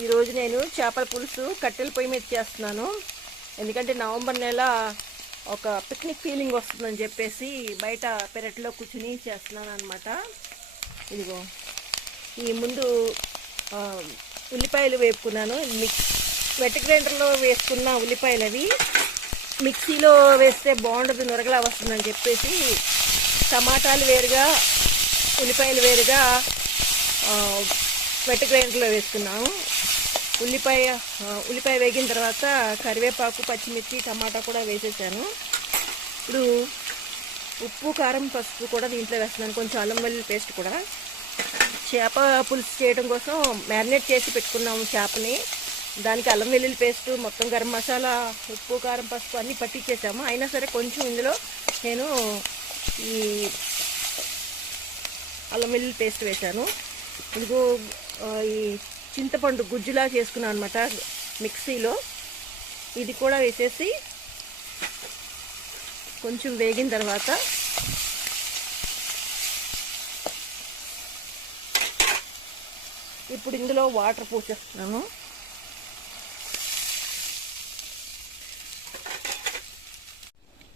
ఈరోజు నేను చేపల పులుసు కట్టెల పొయ్యి మీద చేస్తున్నాను. ఎందుకంటే నవంబర్ నెల ఒక పిక్నిక్ ఫీలింగ్ వస్తుందని చెప్పేసి బయట పెరట్లో కూర్చుని చేస్తున్నాను అనమాట. ఇదిగో ఈ ముందు ఉల్లిపాయలు వేపుకున్నాను. వెట్ గ్రైండర్లో వేసుకున్న ఉల్లిపాయలు అవి మిక్సీలో వేస్తే బాగుండదు, నొరగలా వస్తుందని చెప్పేసి టమాటాలు వేరుగా ఉల్లిపాయలు వేరుగా వెట్ గ్రైండర్లో వేసుకున్నాము. ఉల్లిపాయ వేగిన తర్వాత కరివేపాకు, పచ్చిమిర్చి, టమాటా కూడా వేసేసాను. ఇప్పుడు ఉప్పు, కారం, పసుపు కూడా దీంట్లో వేస్తున్నాను. కొంచెం అల్లం వెల్లుల్లి పేస్ట్ కూడా. చేప పులుసు చేయడం కోసం మ్యారినేట్ చేసి పెట్టుకున్నాము చేపని. దానికి అల్లం వెల్లుల్లి పేస్ట్, మొత్తం గరం మసాలా, ఉప్పు, కారం, పసుపు అన్నీ పట్టించేసాము. అయినా సరే కొంచెం ఇందులో నేను ఈ అల్లం వెల్లుల్లి పేస్ట్ వేశాను. ఇదిగో ఈ చింతపండు గుజ్జులా చేసుకున్నాను అనమాట మిక్సీలో. ఇది కూడా వేసేసి కొంచెం వేగిన తర్వాత ఇప్పుడు ఇందులో వాటర్ పోసేస్తున్నాను.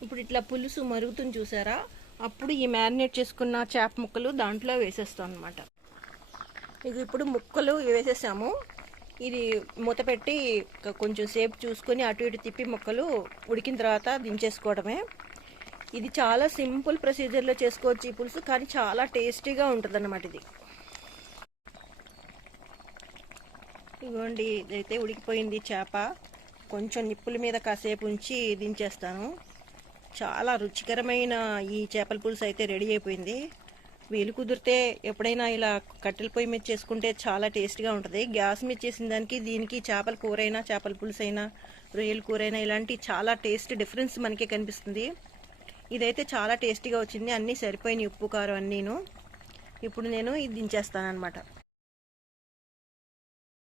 ఇప్పుడు ఇట్లా పులుసు మరుగుతుంది చూసారా, అప్పుడు ఈ మ్యారినేట్ చేసుకున్న చేప ముక్కలు దాంట్లో వేసేస్తాను అనమాట. ఇది ఇప్పుడు ముక్కలు వేసేసాము. ఇది మూత పెట్టి కొంచెం సేపు చూసుకొని అటు ఇటు తిప్పి ముక్కలు ఉడికిన తర్వాత దించేసుకోవడమే. ఇది చాలా సింపుల్ ప్రొసీజర్లో చేసుకోవచ్చు ఈ పులుసు, కానీ చాలా టేస్టీగా ఉంటుంది అన్నమాట. ఇది ఇదిగోండి, ఇదైతే ఉడికిపోయింది చేప. కొంచెం నిప్పుల మీద కాసేపు ఉంచి దించేస్తాను. చాలా రుచికరమైన ఈ చేపల పులుసు అయితే రెడీ అయిపోయింది. వీలు కుదిరితే ఎప్పుడైనా ఇలా కట్టెల పొయ్యి మీద చేసుకుంటే చాలా టేస్ట్గా ఉంటుంది. గ్యాస్ మీద చేసిన దానికి దీనికి చేపల కూర అయినా, చేపల పులుసు అయినా, రొయ్యల కూర అయినా ఇలాంటి చాలా టేస్ట్ డిఫరెన్స్ మనకి కనిపిస్తుంది. ఇదైతే చాలా టేస్టీగా వచ్చింది. అన్నీ సరిపోయినాయి, ఉప్పు, కారం అన్నీను. ఇప్పుడు నేను ఇది దించేస్తాను అనమాట.